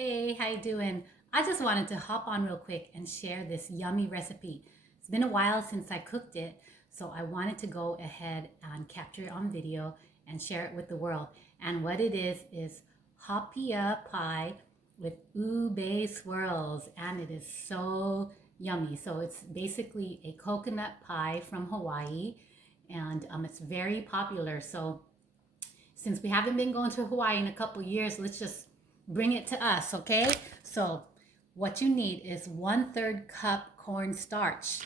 Hey, how you doing? I just wanted to hop on real quick and share this yummy recipe. It's been a while since I cooked it, so I wanted to go ahead and capture it on video and share it with the world. And what it is haupia pie with ube swirls, and it is so yummy. So it's basically a coconut pie from Hawaii, and it's very popular. So since we haven't been going to Hawaii in a couple years, let's just bring it to us, okay? So what you need is 1/3 cup cornstarch.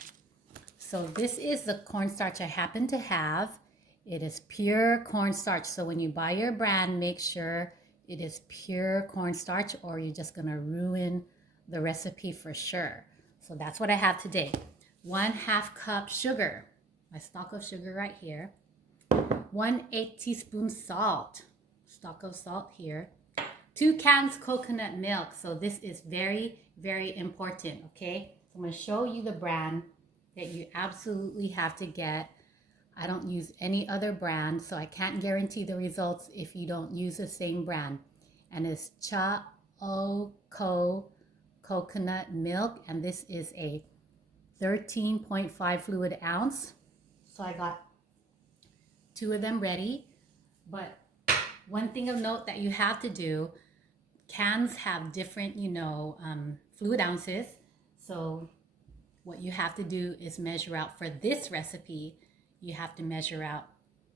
So this is the cornstarch I happen to have. It is pure cornstarch. So when you buy your brand, make sure it is pure cornstarch or you're just gonna ruin the recipe for sure. So that's what I have today. 1/2 cup sugar, my stock of sugar right here. 1/8 teaspoon salt, stock of salt here. 2 cans coconut milk. So this is very, very important, okay? So I'm going to show you the brand that you absolutely have to get. I don't use any other brand, so I can't guarantee the results if you don't use the same brand. And it's Cha-O-Ko coconut milk, and this is a 13.5 fluid ounce. So I got 2 of them ready. But one thing of note that you have to do, cans have different, fluid ounces. So what you have to do is measure out for this recipe, you have to measure out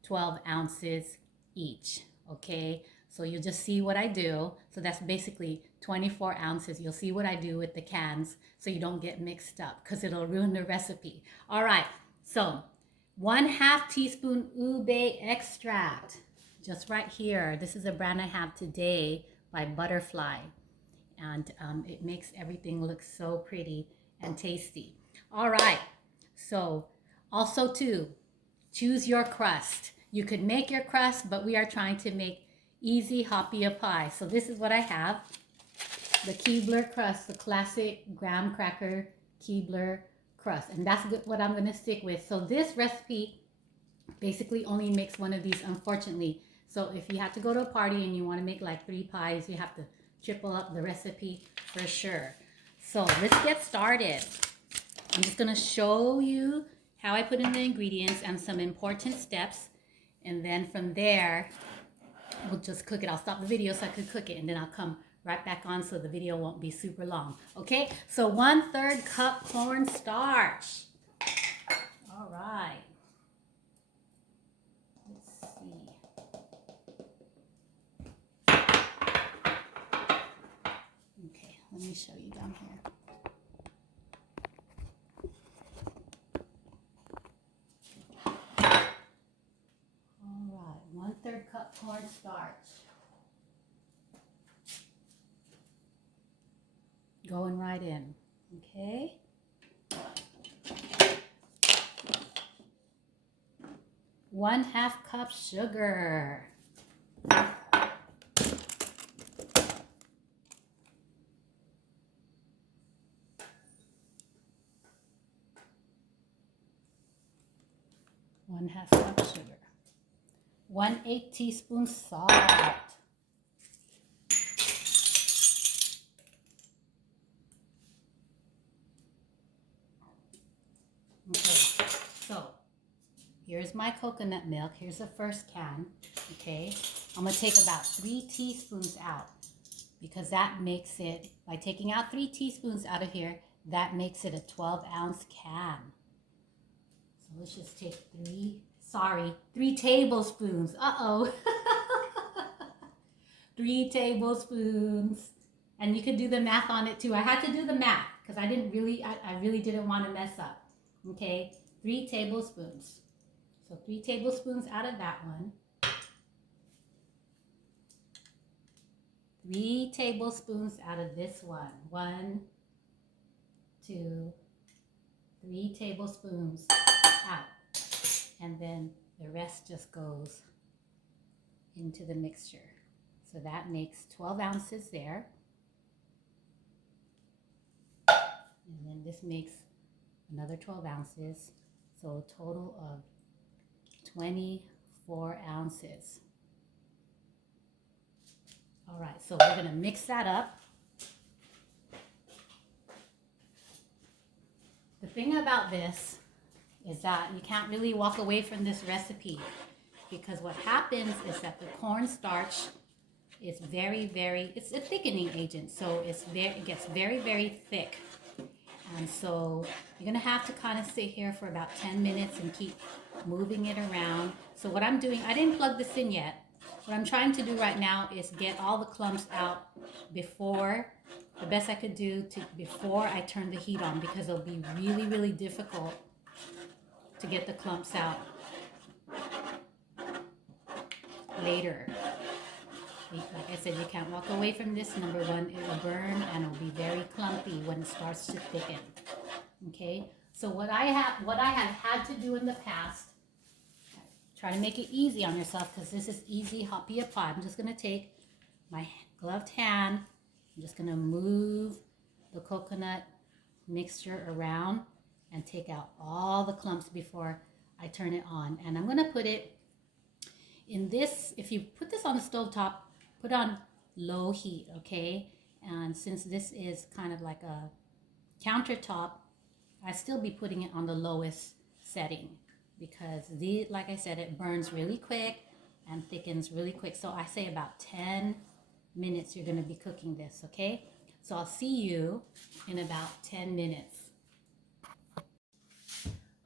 12 ounces each, okay? So you'll just see what I do. So that's basically 24 ounces. You'll see what I do with the cans so you don't get mixed up because it'll ruin the recipe. All right, so 1/2 teaspoon ube extract, just right here. This is a brand I have today by Butterfly, and it makes everything look so pretty and tasty. All right, so also too, choose your crust. You could make your crust, but we are trying to make easy haupia pie. So this is what I have, the Keebler crust, the classic graham cracker Keebler crust, and that's what I'm going to stick with. So this recipe basically only makes one of these, unfortunately. So if you have to go to a party and you want to make like 3 pies, you have to triple up the recipe for sure. So let's get started. I'm just going to show you how I put in the ingredients and some important steps, and then from there we'll just cook it. I'll stop the video so I could cook it, and then I'll come right back on so the video won't be super long. Okay, so 1/3 cup cornstarch. All right. Let's see. Okay, let me show you down here. All right, 1/3 cup cornstarch. Going right in, okay? 1/2 cup sugar. One half cup sugar. 1/8 teaspoon salt. Okay, so here's my coconut milk. Here's the first can, okay? I'm gonna take about 3 teaspoons out because that makes it, by taking out 3 teaspoons out of here, that makes it a 12-ounce can. So let's just take 3 tablespoons. Uh-oh. 3 tablespoons. And you could do the math on it too. I had to do the math because I really didn't want to mess up. Okay, 3 tablespoons. So 3 tablespoons out of that one. 3 tablespoons out of this one. 1, 2, 3 tablespoons out. And then the rest just goes into the mixture. So that makes 12 ounces there. And then this makes another 12 ounces. So a total of 24 ounces. All right, so we're gonna mix that up. The thing about this is that you can't really walk away from this recipe, because what happens is that the cornstarch is it's a thickening agent, so it gets very thick. And so you're gonna have to kind of sit here for about 10 minutes and keep moving it around. So what I'm doing, I didn't plug this in yet. What I'm trying to do right now is get all the clumps out before, the best I could do before I turn the heat on, because it'll be really difficult to get the clumps out later. Like I said, you can't walk away from this. Number one, it will burn and it'll be very clumpy when it starts to thicken. Okay, so what I have had to do in the past, try to make it easy on yourself, because this is easy haupia pie. I'm just going to take my gloved hand. I'm just going to move the coconut mixture around and take out all the clumps before I turn it on. And I'm going to put it in this. If you put this on the stove top, put on low heat, okay? And since this is kind of like a countertop, I still be putting it on the lowest setting, because like I said, it burns really quick and thickens really quick. So I say about 10 minutes you're going to be cooking this, okay? So I'll see you in about 10 minutes.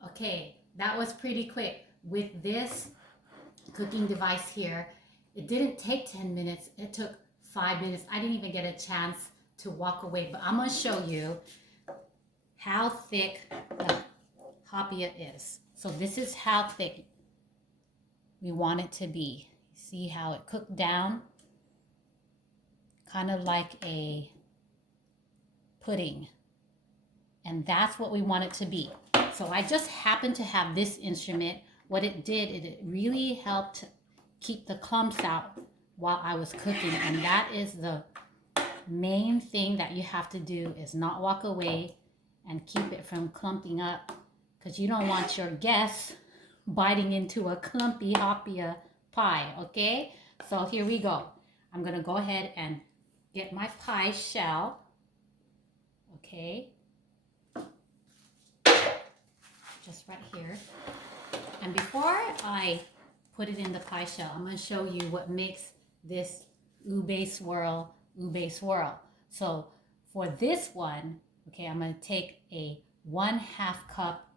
Okay, that was pretty quick. With this cooking device here, it didn't take 10 minutes. It took 5 minutes. I didn't even get a chance to walk away, but I'm going to show you how thick the haupia is. So this is how thick we want it to be. See how it cooked down? Kind of like a pudding. And that's what we want it to be. So I just happened to have this instrument. What it did, it really helped keep the clumps out while I was cooking. And that is the main thing that you have to do, is not walk away and keep it from clumping up, because you don't want your guests biting into a clumpy haupia pie, okay? So here we go. I'm gonna go ahead and get my pie shell, okay? Just right here. And before I put it in the pie shell, I'm gonna show you what makes this ube swirl. So for this one, okay, I'm gonna take a 1/2 cup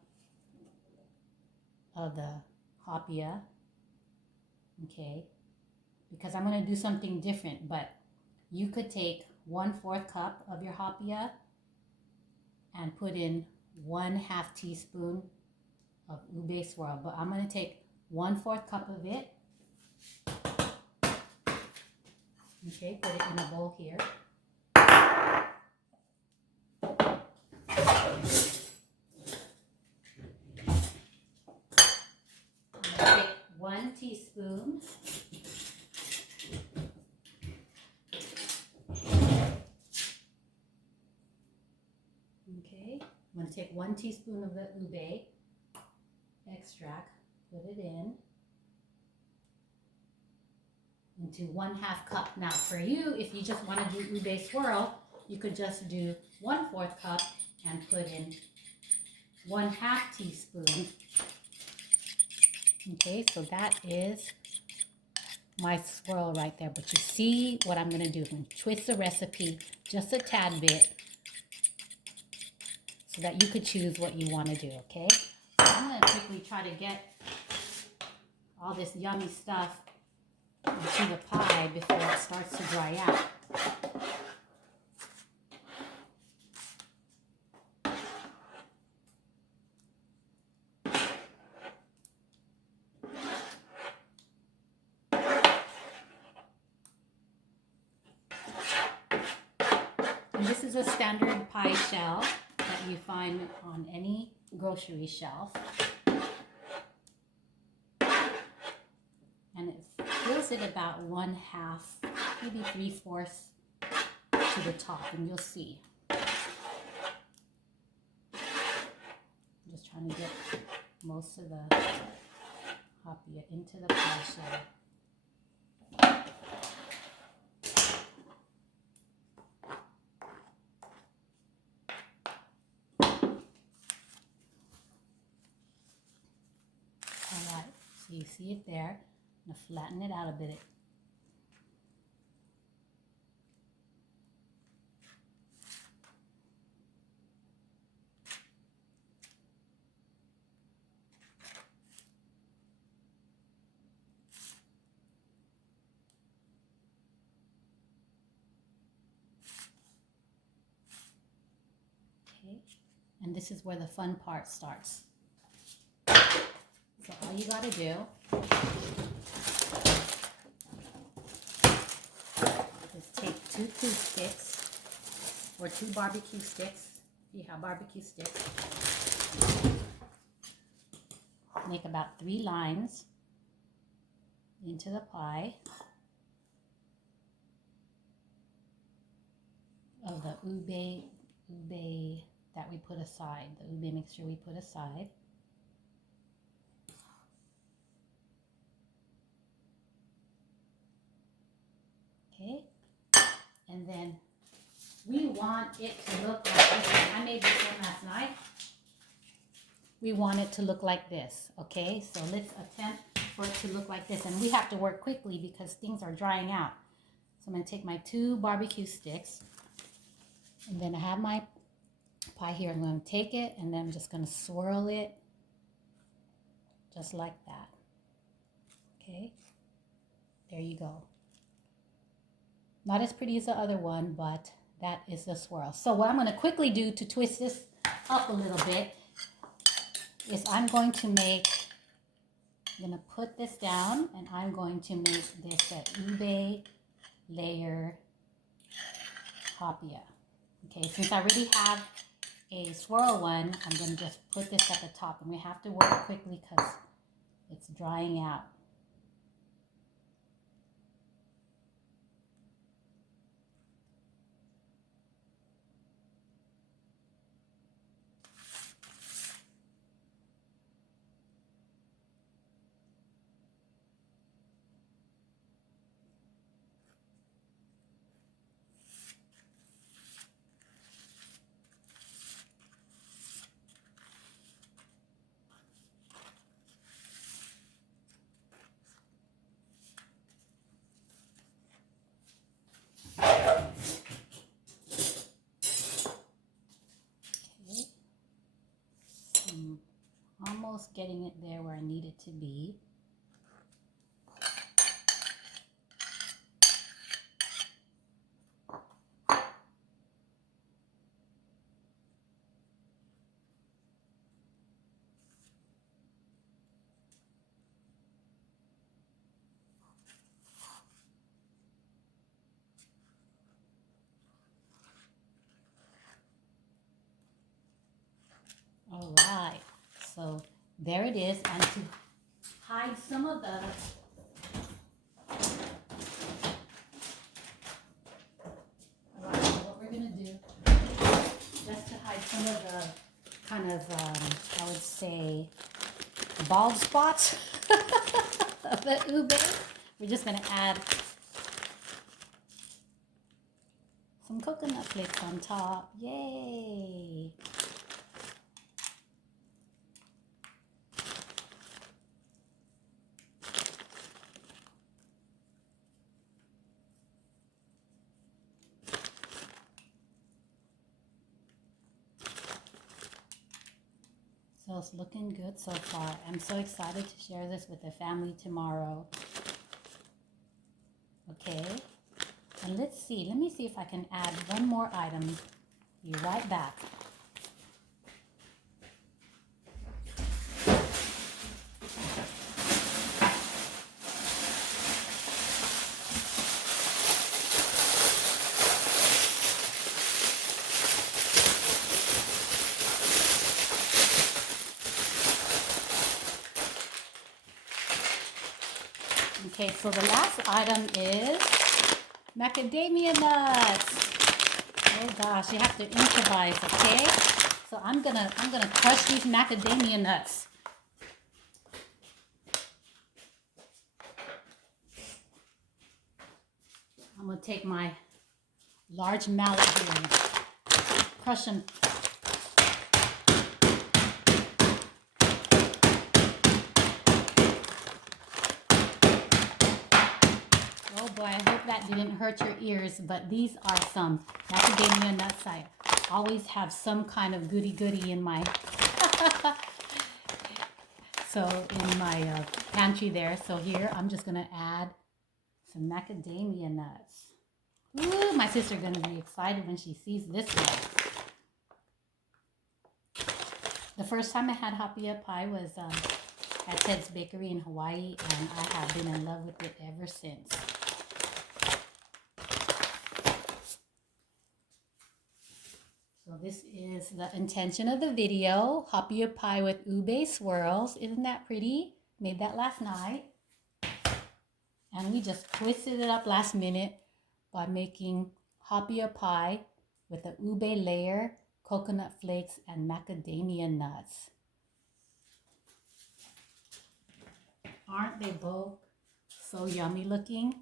of the haupia, okay, because I'm gonna do something different. But you could take 1/4 cup of your haupia and put in 1/2 teaspoon of ube swirl, but I'm gonna take 1/4 cup of it. Okay, put it in a bowl here. Take 1 teaspoon. Okay, I'm going to take 1 teaspoon of the ube extract, put it into 1/2 cup. Now for you, if you just want to do ube swirl, you could just do 1/4 cup and put in 1/2 teaspoon. Okay, so that is my swirl right there. But you see what I'm going to do. I'm going to twist the recipe just a tad bit so that you could choose what you want to do, okay? So I'm going to quickly try to get all this yummy stuff into the pie before it starts to dry out. And this is a standard pie shell that you find on any grocery shelf. And it fills it about 1/2, maybe 3/4 to the top, and you'll see. I'm just trying to get most of the haupia into the pie shell. Okay, you see it there. I'm gonna flatten it out a bit. Okay, and this is where the fun part starts. So all you gotta do is take 2 toothpicks or 2 barbecue sticks, if you have barbecue sticks. Make about 3 lines into the pie of the ube that we put aside, the ube mixture we put aside. Okay, and then we want it to look like this. I made this one last night. We want it to look like this, okay? So let's attempt for it to look like this. And we have to work quickly because things are drying out. So I'm gonna take my 2 barbecue sticks, and then I have my pie here. I'm gonna take it, and then I'm just gonna swirl it just like that. Okay, there you go. Not as pretty as the other one, but that is the swirl. So what I'm gonna quickly do to twist this up a little bit is I'm going to put this down, and I'm going to make this a ube layer haupia. Okay, since I already have a swirl one, I'm going to just put this at the top, and we have to work quickly because it's drying out. Almost getting it there where I need it to be. All right, so there it is. And to hide some of the what we're gonna do, just to hide some of the kind of I would say bald spots of the ube, we're just gonna add some coconut flakes on top. Yay! So it's looking good so far. I'm so excited to share this with the family tomorrow. Okay, and let's see. Let me see if I can add one more item. Be right back. Okay, so the last item is macadamia nuts. Oh gosh, you have to improvise, okay? So I'm gonna crush these macadamia nuts. I'm gonna take my large mallet here and crush them. I hope that didn't hurt your ears, but these are some macadamia nuts. I always have some kind of goody in my pantry there. So here I'm just gonna add some macadamia nuts. Ooh, my sister's gonna be excited when she sees this one. The first time I had haupia pie was at Ted's Bakery in Hawaii, and I have been in love with it ever since. So this is the intention of the video, haupia pie with ube swirls. Isn't that pretty? Made that last night. And we just twisted it up last minute by making haupia pie with the ube layer, coconut flakes, and macadamia nuts. Aren't they both so yummy looking?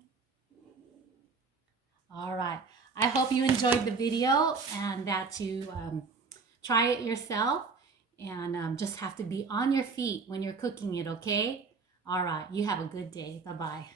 All right. I hope you enjoyed the video and that you try it yourself, and just have to be on your feet when you're cooking it, okay? All right. You have a good day. Bye-bye.